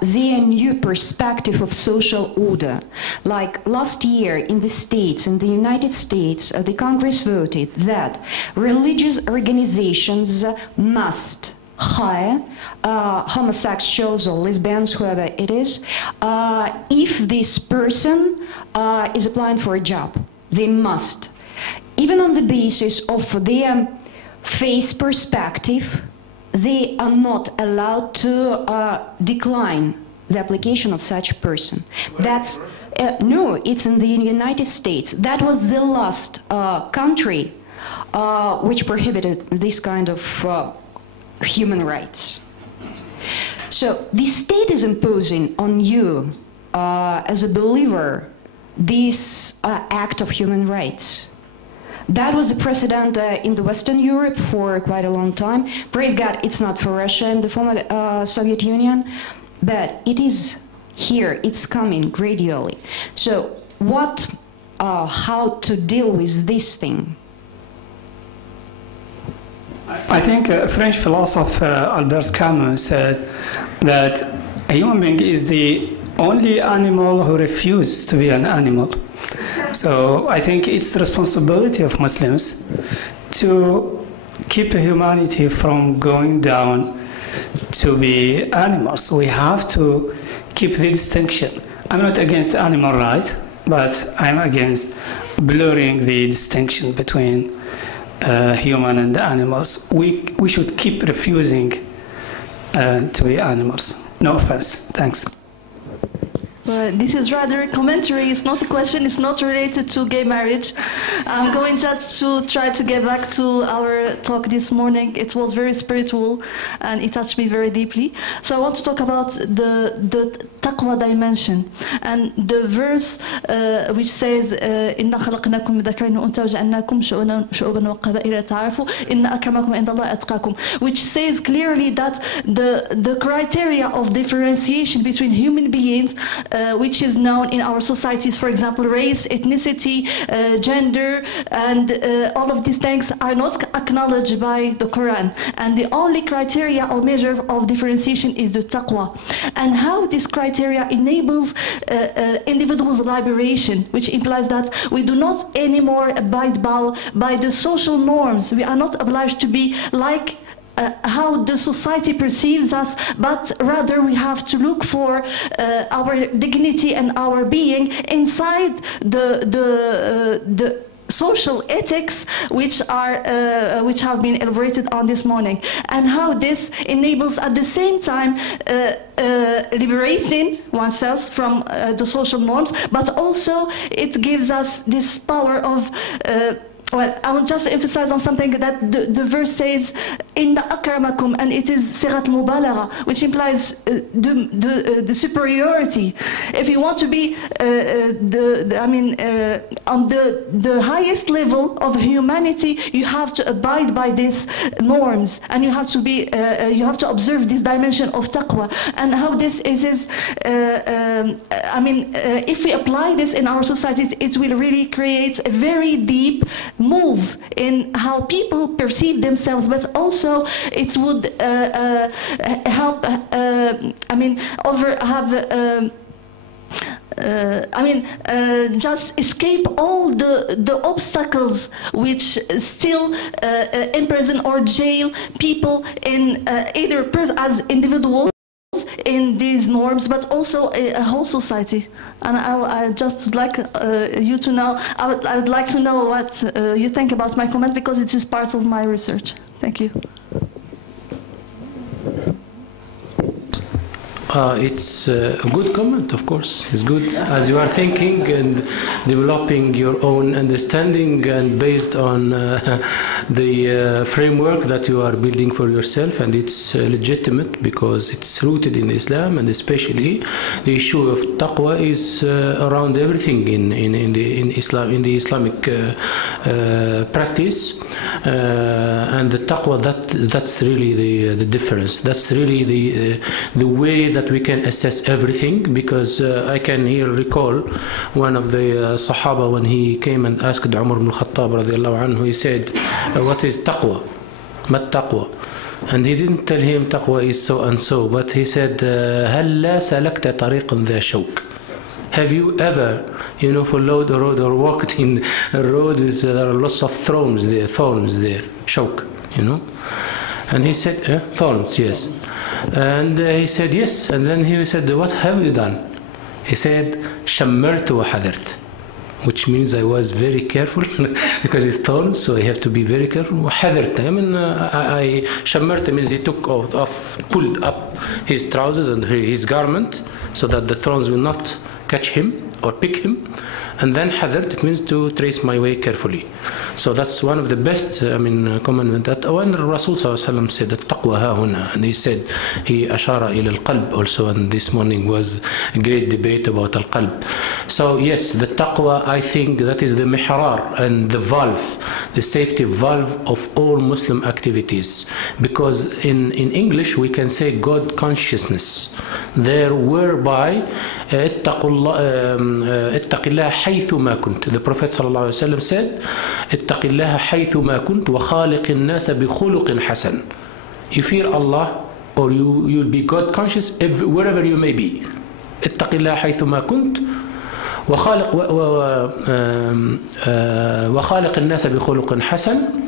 their new perspective of social order. Like last year in the States, in the United States, the Congress voted that religious organizations must hire homosexuals or lesbians, whoever it is, if this person is applying for a job. They must. Even on the basis of their faith perspective, they are not allowed to decline the application of such a person. That's no, it's in the United States. That was the last country which prohibited this kind of human rights. So the state is imposing on you as a believer this act of human rights. That was the precedent in the Western Europe for quite a long time. Praise God, it's not for Russia and the former Soviet Union, but it is here, it's coming gradually. So how to deal with this thing? I think French philosopher Albert Camus said that a human being is the only animal who refuses to be an animal. So I think it's the responsibility of Muslims to keep humanity from going down to be animals. We have to keep the distinction. I'm not against animal rights, but I'm against blurring the distinction between human and animals. We should keep refusing to be animals. No offense. Thanks. Well, this is rather a commentary. It's not a question. It's not related to gay marriage. I'm going just to try to get back to our talk this morning. It was very spiritual, and it touched me very deeply. So I want to talk about the taqwa dimension and the verse which says, "Inna khalaqnakum min dhakarin wa untha waja'alnakum shu'uban wa qaba'ila ta'arafu inna akramakum indallahi atqakum," which says clearly that the criteria of differentiation between human beings, which is known in our societies, for example, race, ethnicity, gender, and all of these things are not acknowledged by the Quran. And the only criteria or measure of differentiation is the taqwa. And how this criteria enables individuals' liberation, which implies that we do not anymore abide by the social norms. We are not obliged to be like how the society perceives us, but rather we have to look for our dignity and our being inside the social ethics which have been elaborated on this morning, and how this enables at the same time liberating oneself from the social norms, but also it gives us this power of well, I will just emphasize on something that the verse says, "Inna akramakum," and it is sigat mubalagha, which implies the superiority. If you want to be, on the highest level of humanity, you have to abide by these norms, and you have to be, you have to observe this dimension of taqwa, and how this is. If we apply this in our societies, it will really create a very deep move in how people perceive themselves, but also it would help. Just escape all the obstacles which still imprison or jail people in either as individuals in these norms, but also a whole society. And I just would like you to know, I would like to know what you think about my comment, because it is part of my research. Thank you. It's a good comment, of course. It's good as you are thinking and developing your own understanding, and based on the framework that you are building for yourself, and it's legitimate because it's rooted in Islam, and especially the issue of taqwa is around everything in Islam, in the Islamic practice, and the taqwa, that's really the difference. That's really the way that we can assess everything, because I can here recall one of the Sahaba when he came and asked Umar ibn Khattab radiallahu anhu, he said, what is taqwa? Mat taqwa? And he didn't tell him taqwa is so and so, but he said, هَلَّا سَلَكْتَ طَرِيقًا ذَا شَوْكٍ? Have you ever, followed a road or walked in a road with there are lots of thorns there, Shauk, And he said, thorns, yes. And he said, yes. And then he said, what have you done? He said, شَمَّرْتُ وَحَذَرْتُ, which means I was very careful because it's thorns, so I have to be very careful. وَحَذَرْتُ, شَمَّرْتُ means he took off, pulled up his trousers and his garment so that the thorns will not catch him or pick him. And then حذرت, it means to trace my way carefully. So that's one of the best commandment. That when Rasul ﷺ said that taqwa ha huna, and he said, he ashara ila al-qalb also, and this morning was a great debate about al-qalb. So yes, the taqwa, I think that is the mihrar and the valve, the safety valve of all Muslim activities. Because in English we can say God consciousness, there whereby ittaqillah haythu ma kunt. The Prophet ﷺ said, ittaqillah haythu ma kunt wa khaliqin nasa bi khuluqin hasan. You fear Allah, or you'll be God conscious wherever you may be. ittaqillah haythu ma kunt wa khaliqin nasa bi khuluqin hasan.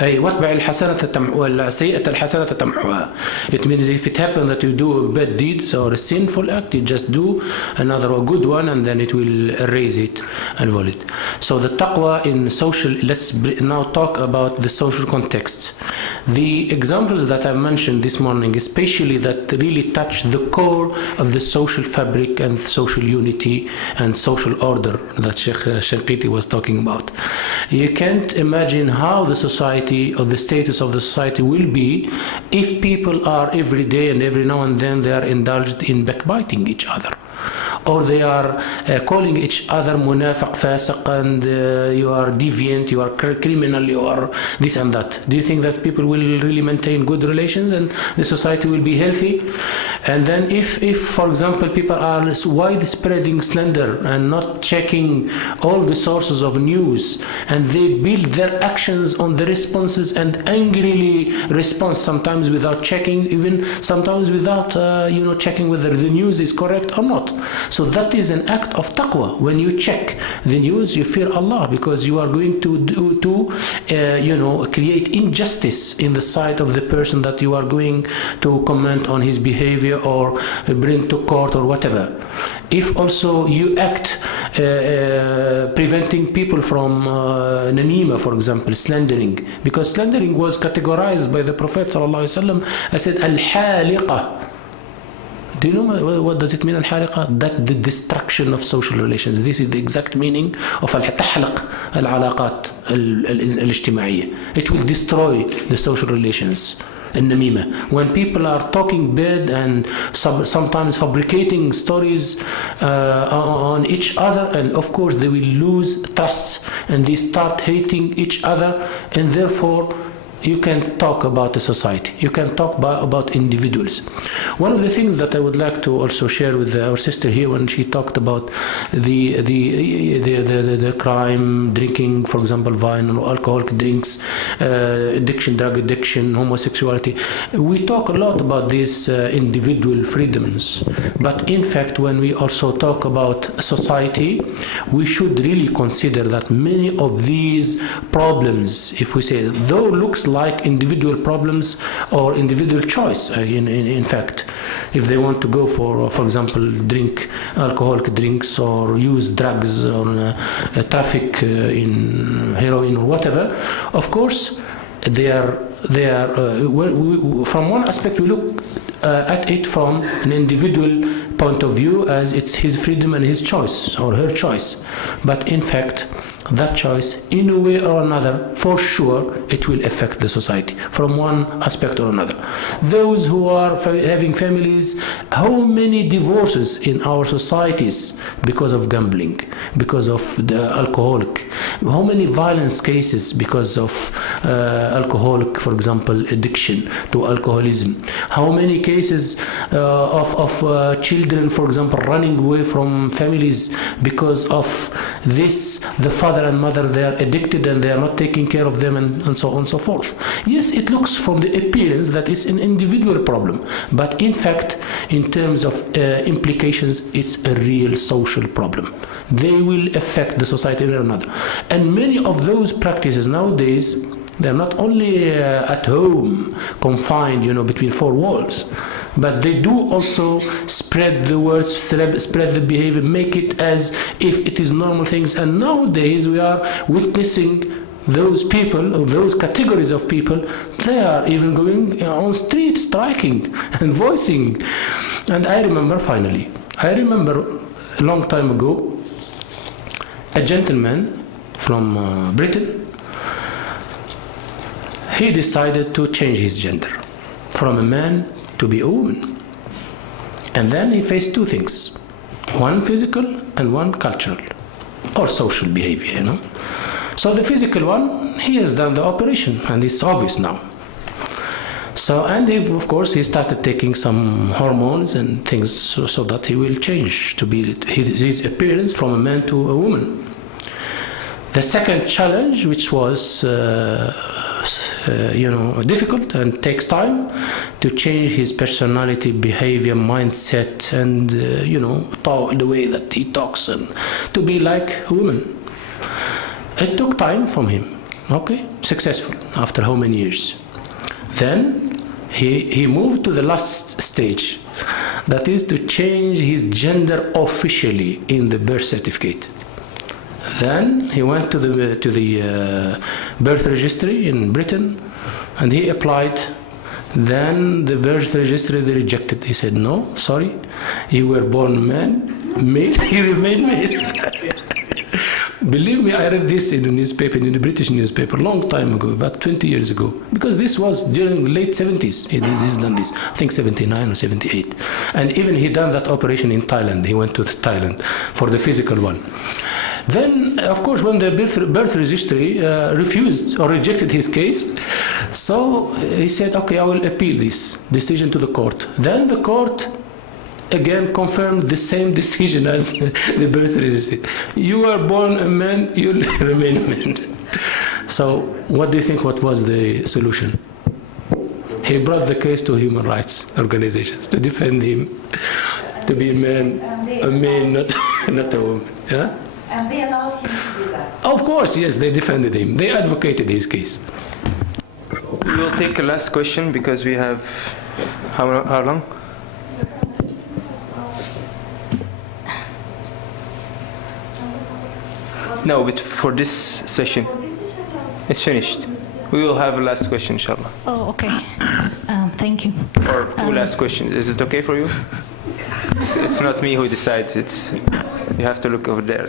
وَاتْبَعِ الْحَسَنَةَ وَالسَّيِّئَةَ الْحَسَنَةَ تَمْحُهَا. It means if it happens that you do a bad deeds or a sinful act, you just do another good one, and then it will erase it and void it. So the taqwa in social, let's now talk about the social context. The examples that I mentioned this morning, especially that really touch the core of the social fabric and social unity and social order that Sheikh Shinqiti was talking about. You can't imagine how the society or the status of the society will be if people are every day and every now and then they are indulged in backbiting each other, or they are calling each other munafiq, fasiq, and you are deviant, you are criminal, you are this and that. Do you think that people will really maintain good relations and the society will be healthy? And then if for example people are widespreading slander and not checking all the sources of news, and they build their actions on the responses and angrily respond, sometimes without checking, even sometimes without checking whether the news is correct or not. So that is an act of taqwa. When you check the news, you fear Allah, because you are going to create injustice in the sight of the person that you are going to comment on his behavior or bring to court or whatever. If also you act preventing people from namima, for example, slandering, because slandering was categorized by the Prophet ﷺ as said al-haliqa. Do you know what does it mean, al-haliqa? That the destruction of social relations. This is the exact meaning of al-tahlaq al-alaqat al-ijtima'iyya. It will destroy the social relations. النميمة. When people are talking bad and sometimes fabricating stories on each other, and of course they will lose trust and they start hating each other, and therefore you can talk about the society, you can talk about individuals. One of the things that I would like to also share with our sister here, when she talked about the crime, drinking, for example, wine or alcoholic drinks, addiction, drug addiction, homosexuality, we talk a lot about these individual freedoms, but in fact when we also talk about society, we should really consider that many of these problems, if we say, though looks like individual problems or individual choice, in fact, if they want to go for example, drink alcoholic drinks or use drugs or traffic in heroin or whatever, of course they are from one aspect we look at it from an individual point of view, as it's his freedom and his choice or her choice, but in fact that choice, in a way or another, for sure, it will affect the society from one aspect or another. Those who are having families, how many divorces in our societies because of gambling, because of the alcoholic? How many violence cases because of alcoholic, for example, addiction to alcoholism? How many cases of children, for example, running away from families because of this? The father and mother, they are addicted and they are not taking care of them, and so on and so forth. Yes, it looks from the appearance that it's an individual problem, but in fact, in terms of implications, it's a real social problem. They will affect the society in another. And many of those practices nowadays, they're not only at home, confined, between four walls, but they do also spread the words, spread the behavior, make it as if it is normal things. And nowadays we are witnessing those people, or those categories of people, they are even going on streets, striking and voicing. And I remember a long time ago, a gentleman from Britain, he decided to change his gender from a man to be a woman. And then he faced two things, one physical and one cultural or social behavior, So the physical one, he has done the operation and it's obvious now. So, and of course he started taking some hormones and things so that he will change to be his appearance from a man to a woman. The second challenge, which was difficult and takes time, to change his personality, behavior, mindset, and the way that he talks, and to be like a woman. It took time from him. Okay, successful after how many years? Then he moved to the last stage, that is to change his gender officially in the birth certificate. Then he went to the birth registry in Britain and he applied. Then the birth registry, they rejected. He said, no, sorry, you were born male, you remain male. Believe me, I read this in the newspaper, in the British newspaper, a long time ago, about 20 years ago, because this was during the late 70s. He's done this, I think 79 or 78. And even he done that operation in Thailand. He went to Thailand for the physical one. Then, of course, when the birth registry refused or rejected his case, so he said, okay, I will appeal this decision to the court. Then the court again confirmed the same decision as the birth registry. You are born a man, you remain a man. So what do you think, what was the solution? He brought the case to human rights organizations to defend him, to be a man. They they I mean, not a woman. Yeah? and they allowed him to do that? Of course, yes, they defended him. They advocated his case. We will take a last question because we have how long? No, but for this session, it's finished. We will have a last question, inshallah. Oh, okay. Thank you. Or two last questions. Is it okay for you? It's not me who decides. You have to look over there.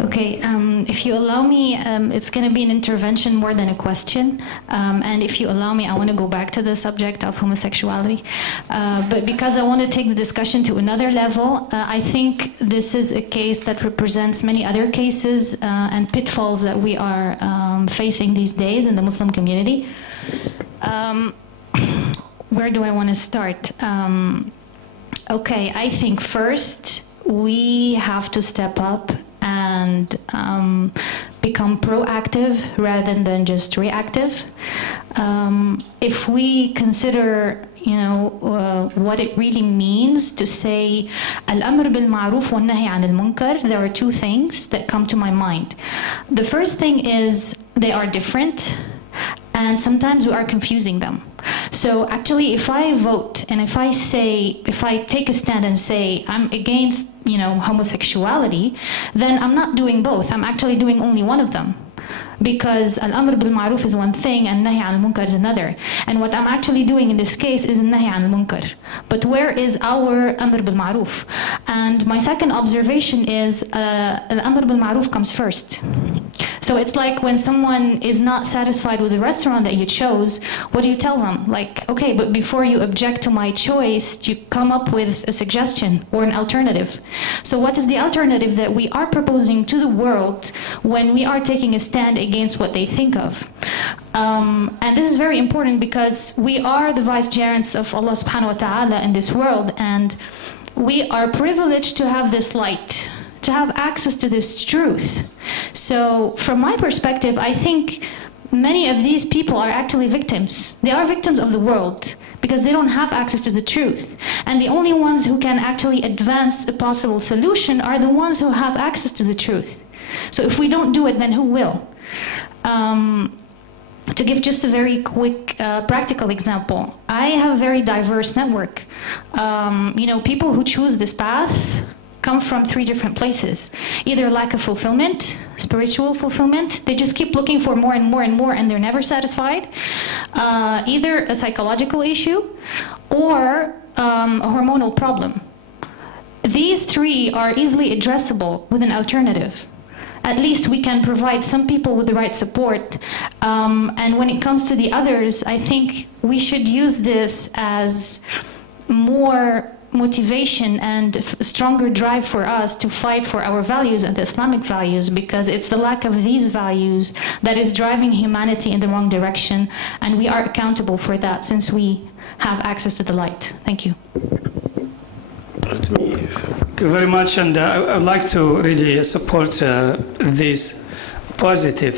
Okay, if you allow me, it's going to be an intervention more than a question. And if you allow me, I want to go back to the subject of homosexuality. But because I want to take the discussion to another level, I think this is a case that represents many other cases and pitfalls that we are facing these days in the Muslim community. Where do I want to start? Okay, I think first we have to step up and become proactive rather than just reactive. If we consider, what it really means to say al-amr bil-ma'ruf wa nahy an al-munkar, there are two things that come to my mind. The first thing is they are different, and sometimes we are confusing them. So actually, if I vote and if I take a stand and say I'm against, homosexuality, then I'm not doing both. I'm actually doing only one of them. Because al-amr bil-ma'ruf is one thing and nahy an al-munkar is another. And what I'm actually doing in this case is nahy an al-munkar. But where is our amr bil-ma'ruf? And my second observation is al-amr bil-ma'ruf comes first. So it's like when someone is not satisfied with the restaurant that you chose, what do you tell them? Like, okay, but before you object to my choice, you come up with a suggestion or an alternative. So what is the alternative that we are proposing to the world when we are taking a stand against what they think of? And this is very important because we are the vicegerents of Allah subhanahu wa ta'ala in this world, and we are privileged to have this light, to have access to this truth. So from my perspective, I think many of these people are actually victims. They are victims of the world because they don't have access to the truth. And the only ones who can actually advance a possible solution are the ones who have access to the truth. So if we don't do it, then who will? To give just a very quick practical example, I have a very diverse network. People who choose this path come from 3 different places. Either lack of fulfillment, spiritual fulfillment, they just keep looking for more and more and more and they're never satisfied. Either a psychological issue or a hormonal problem. These 3 are easily addressable with an alternative. At least we can provide some people with the right support. And when it comes to the others, I think we should use this as more motivation and stronger drive for us to fight for our values and the Islamic values, because it's the lack of these values that is driving humanity in the wrong direction, and we are accountable for that since we have access to the light. Thank you. Thank you very much, and I would like to really support this positive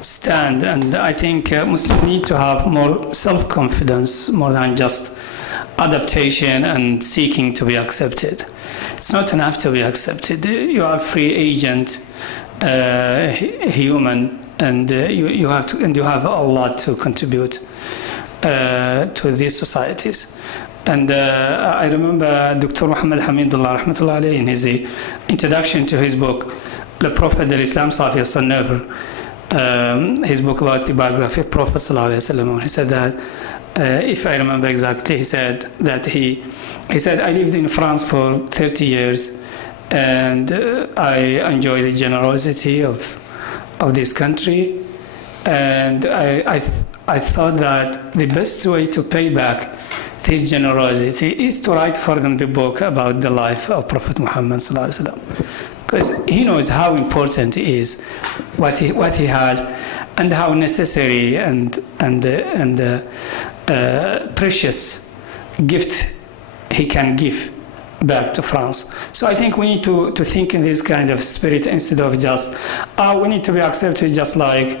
stand, and I think Muslims need to have more self-confidence more than just adaptation and seeking to be accepted. It's not enough to be accepted. You are a free agent, human, and you have a lot to contribute to these societies. And I remember Dr. Mohamed Hamidullah rahmatullah alayhi in his introduction to his book, The Prophet of Islam Safi al-Never, his book about the biography of Prophet sallallahu alayhi wa sallam. He said that, if I remember exactly, he said that he said, I lived in France for 30 years and I enjoy the generosity of this country, and I thought that the best way to pay back this generosity is to write for them the book about the life of Prophet Muhammad sallallahu alaihi wasallam, because he knows how important it is, what he had, and how necessary and precious gift he can give back to France. So I think we need to think in this kind of spirit instead of just we need to be accepted just like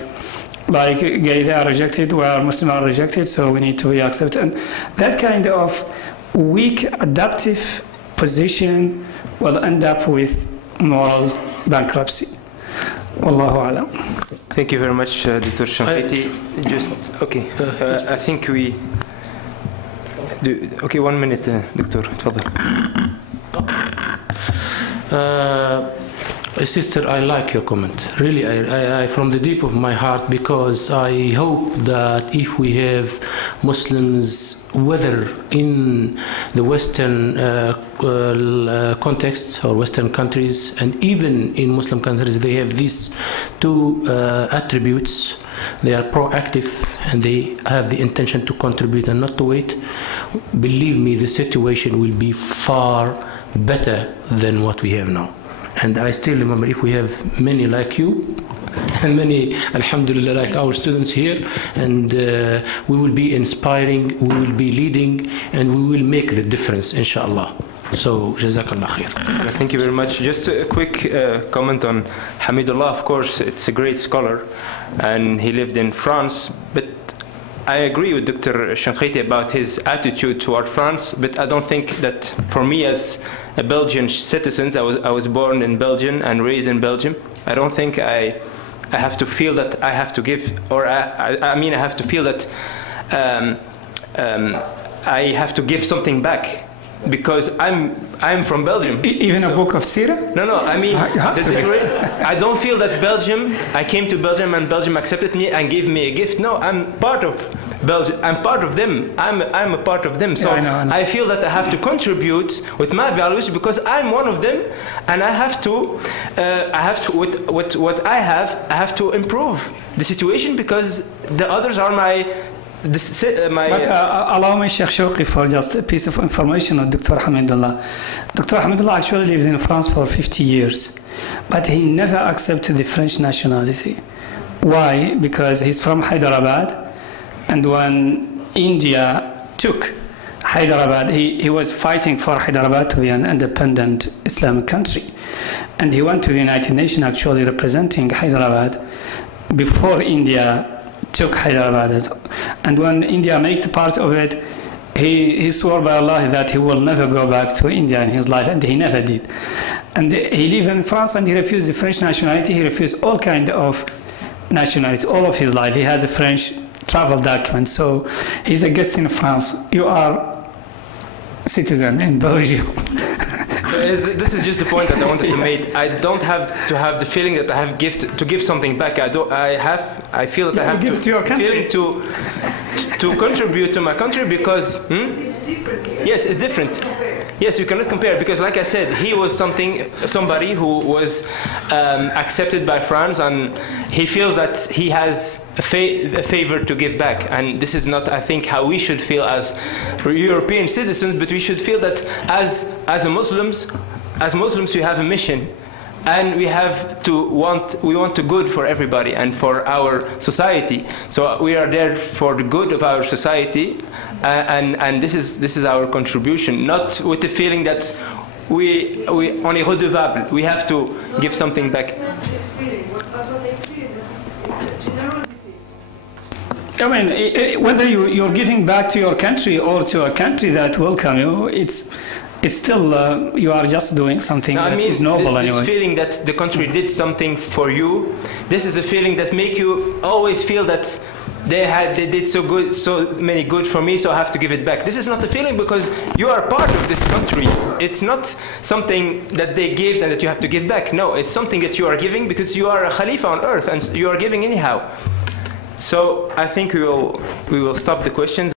gay, they are rejected, where Muslims are rejected, so we need to be accepted. And that kind of weak adaptive position will end up with moral bankruptcy. Wallahu alam. Thank you very much, Dr. Shinqiti. Just, okay, I think we do, okay, 1 minute, Dr. Tfadal. Sister, I like your comment. Really, I from the deep of my heart, because I hope that if we have Muslims, whether in the Western context or Western countries, and even in Muslim countries, they have these two attributes. They are proactive and they have the intention to contribute and not to wait. Believe me, the situation will be far better than what we have now. And I still remember, if we have many like you and many, alhamdulillah, like our students here, and we will be inspiring, we will be leading, and we will make the difference, inshallah. So, jazakallah khair. Thank you very much. Just a quick comment on Hamidullah. Of course, it's a great scholar, and he lived in France, but I agree with Dr. Shinqiti about his attitude toward France, but I don't think that, for me as a Belgian citizen, I was born in Belgium and raised in Belgium, I don't think I have to feel that I have to give, or I mean I have to feel that I have to give something back, because I'm from Belgium. Even a book of Sirah? No, I mean, I don't feel that Belgium, I came to Belgium and Belgium accepted me and gave me a gift. No, I'm part of Belgium. I'm part of them. I'm a part of them. So yeah, I know. I feel that I have to contribute with my values, because I'm one of them, and I have to with what I have to improve the situation, because the others are my. Allow me, Sheikh Chauki, for just a piece of information on Dr. Hamidullah. Dr. Hamidullah actually lived in France for 50 years, but he never accepted the French nationality. Why? Because he's from Hyderabad, and when India took Hyderabad, he was fighting for Hyderabad to be an independent Islamic country. And he went to the United Nations actually representing Hyderabad before India took Hyderabad. And when India made part of it, he swore by Allah that he will never go back to India in his life, and he never did. And he lived in France, and he refused the French nationality. He refused all kind of nationality all of his life. He has a French travel document, so he's a guest in France. You are citizen in Belgium. So this is just the point that I wanted to make. I don't have to have the feeling that I have to give something back. I feel that I have to your country. to contribute to my country, because yes, it's different. Yes, you cannot compare, because like I said, he was somebody who was accepted by France, and he feels that he has a favor to give back. And this is not, I think, how we should feel as European citizens, but we should feel that as Muslims we have a mission, and we want the good for everybody and for our society. So we are there for the good of our society, and this is our contribution, not with the feeling that on est redevable, we have to give something back. I mean, whether you're giving back to your country or to a country that welcome you, it's still you are just doing something that is noble anyway. This feeling that the country did something for you, this is a feeling that make you always feel that they did so many good for me, so I have to give it back. This is not the feeling, because you are part of this country. It's not something that they gave and that you have to give back. No, it's something that you are giving because you are a Khalifa on earth, and you are giving anyhow. So I think we will stop the questions.